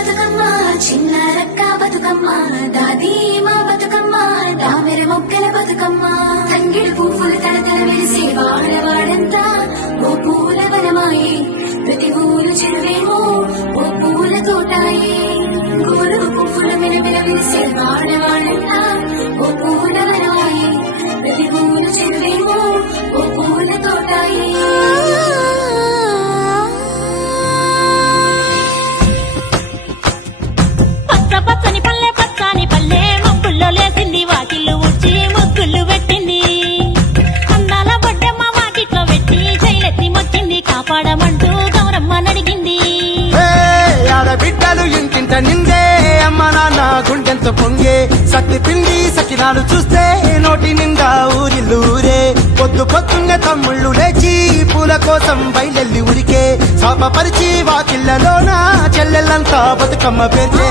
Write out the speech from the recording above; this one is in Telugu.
బతుకమ్మ చిన్న రక్క బతుకమ్మ దాది మా బతుకమ్మ దామెర మొక్కల బతుకమ్మ తంగిడు పువ్వులు తడతల వెలిసే వాడవాడంతా ఓ పూల వనమాయే ప్రతి ఊరు చెరువేమో ఓ పూల తోటాయే గోరు పువ్వుల మెలమెల వెలిసే వాడవాడంతా ఓ పూల వనమాయే ప్రతి ఊరు చెరువేమో ఓ పూల తోటాయే పచ్చని పల్లె పచ్చని పల్లె మబ్బుల్లో లేసింది వాకిళ్ళు ఊడ్చి ముగ్గులు పెట్టింది అందాల బొడ్డమ్మ వాకిట్లో పెట్టి జైలెత్తి మొక్కింది కాపాడమంటూ గౌరమ్మ నడిగింది ఆడబిడ్డలు ఇంటింట నిందే అమ్మ నాన్న గుండెంతో పొంగే సత్తి పిండి సకినాలు చూస్తే నోటి నిండా ఊరిల్లూరే పొద్దు పొద్దున్నే తమ్ముళ్ళు లేచి పూల కోసం బయలెల్లి ఉరికే శాపపరిచి వాకిళ్లలోన చెల్లెళ్ళంతా బతుకమ్మ పేర్చే